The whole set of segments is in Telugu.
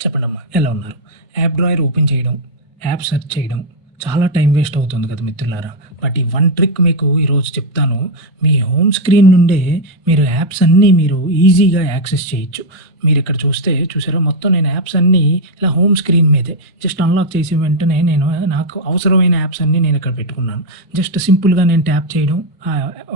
చెప్పండమ్మా. ఎలా ఉన్నారు? యాప్ డ్రాయర్ ఓపెన్ చేయడం, యాప్ సెర్చ్ చేయడం చాలా టైం వేస్ట్ అవుతుంది కదా మిత్రులారా! బట్ ఈ వన్ ట్రిక్ మీకు ఈరోజు చెప్తాను. మీ హోమ్ స్క్రీన్ నుండే మీరు యాప్స్ అన్నీ మీరు ఈజీగా యాక్సెస్ చేయొచ్చు. మీరిక్కడ చూస్తే చూసారా మొత్తం నేను యాప్స్ అన్నీ ఇలా హోమ్ స్క్రీన్ మీదే జస్ట్ అన్‌లాక్ చేసిన వెంటనే నేను నాకు అవసరమైన యాప్స్ అన్నీ నేనిక్కడ పెట్టుకున్నాను. జస్ట్ సింపుల్‌గా నేను ట్యాప్ చేయడం,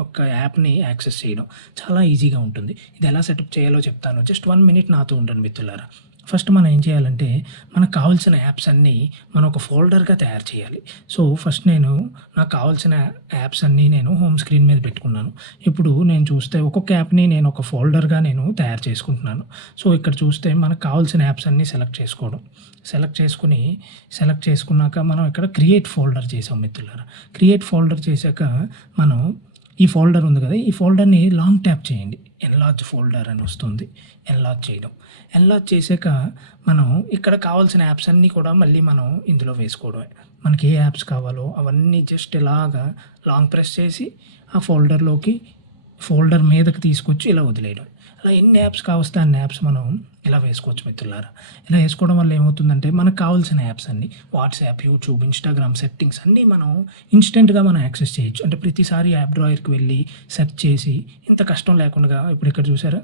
ఒక యాప్‌ని యాక్సెస్ చేయడం చాలా ఈజీగా ఉంటుంది. ఇది ఎలా సెటప్ చేయాలో చెప్తాను. జస్ట్ 1 మినిట్ నాతో ఉండండి మిత్రులారా. ఫస్ట్ మనం ఏం చేయాలంటే, మనకు కావాల్సిన యాప్స్ అన్నీ మనం ఒక ఫోల్డర్‌గా తయారు చేయాలి. సో, ఫస్ట్ నేను నాకు కావాల్సిన యాప్స్ అన్నీ నేను హోమ్ స్క్రీన్ మీద పెట్టుకున్నాను. ఇప్పుడు నేను చూస్తే ఒక్కొక్క యాప్‌ని నేను ఒక ఫోల్డర్‌గా నేను తయారు చేసుకుంటున్నాను. సో, ఇక్కడ చూస్తే మనకు కావాల్సిన యాప్స్ అన్నీ సెలెక్ట్ చేసుకోవడం. సెలెక్ట్ చేసుకున్నాక మనం ఇక్కడ క్రియేట్ ఫోల్డర్ చేసాం మిత్రులారా. క్రియేట్ ఫోల్డర్ చేశాక మనం ఈ ఫోల్డర్ ఉంది కదా! ఈ ఫోల్డర్‌ని లాంగ్ ట్యాప్ చేయండి. ఎన్లార్జ్ ఫోల్డర్ అని వస్తుంది. ఎన్లార్జ్ చేయడం. ఎన్లార్జ్ చేసాక మనం ఇక్కడ కావాల్సిన యాప్స్ అన్నీ కూడా మళ్ళీ మనం ఇందులో వేసుకోవడమే. మనకి ఏ యాప్స్ కావాలో అవన్నీ జస్ట్ ఇలాగా లాంగ్ ప్రెస్ చేసి ఆ ఫోల్డర్ మీదకి తీసుకొచ్చి ఇలా వదిలేయడం. అలా ఎన్ని యాప్స్ కావస్తే అన్ని యాప్స్ మనం ఇలా వేసుకోవచ్చు మిత్రులారా. ఇలా వేసుకోవడం వల్ల ఏమవుతుందంటే మనకు కావాల్సిన యాప్స్ అన్నీ వాట్సాప్, యూట్యూబ్, ఇన్‌స్టాగ్రామ్ సెట్టింగ్స్ అన్నీ మనం ఇన్‌స్టంట్‌గా మనం యాక్సెస్ చేయొచ్చు. అంటే ప్రతిసారి యాప్ డ్రాయర్‌కి వెళ్ళి సెర్చ్ చేసి ఇంత కష్టం లేకుండగా ఇప్పుడు ఇక్కడ చూసారా?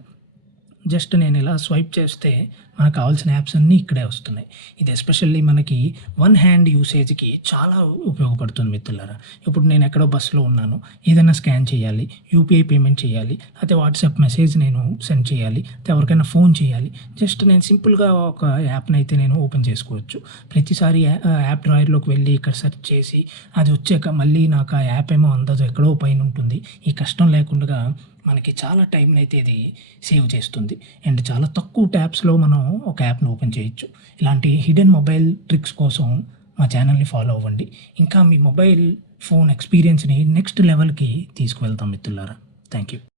జస్ట్ నేను ఇలా స్వైప్ చేస్తే మనకు కావాల్సిన యాప్స్ అన్నీ ఇక్కడే వస్తున్నాయి. ఇది ఎస్పెషల్లీ మనకి వన్ హ్యాండ్ యూసేజ్‌కి చాలా ఉపయోగపడుతుంది మిత్రులారా. ఇప్పుడు నేను ఎక్కడో బస్సులో ఉన్నాను. ఏదైనా స్కాన్ చేయాలి, యూపీఐ పేమెంట్ చేయాలి, లేతే వాట్సాప్ మెసేజ్ నేను సెండ్ చేయాలి, లేతే ఎవరికైనా ఫోన్ చేయాలి. జస్ట్ నేను సింపుల్‌గా ఒక యాప్‌నైతే నేను ఓపెన్ చేసుకోవచ్చు. ప్రతిసారి యాప్ డ్రాయర్‌లోకి వెళ్ళి ఇక్కడ సెర్చ్ చేసి అది వచ్చాక మళ్ళీ నాకు ఆ యాప్ ఏమో అందదు ఎక్కడో పైన ఉంటుంది. ఈ కష్టం లేకుండగా మనకి చాలా టైంనైతే ఇది సేవ్ చేస్తుంది. అండ్ చాలా తక్కువ ట్యాప్స్‌లో మనం ఒక యాప్‌ని ఓపెన్ చేయొచ్చు. ఇలాంటి హిడెన్ మొబైల్ ట్రిక్స్ కోసం మా ఛానెల్‌ని ఫాలో అవ్వండి. ఇంకా మీ మొబైల్ ఫోన్ ఎక్స్‌పీరియన్స్‌ని నెక్స్ట్ లెవెల్‌కి తీసుకువెళ్తాం మిత్రులారా. Thank you.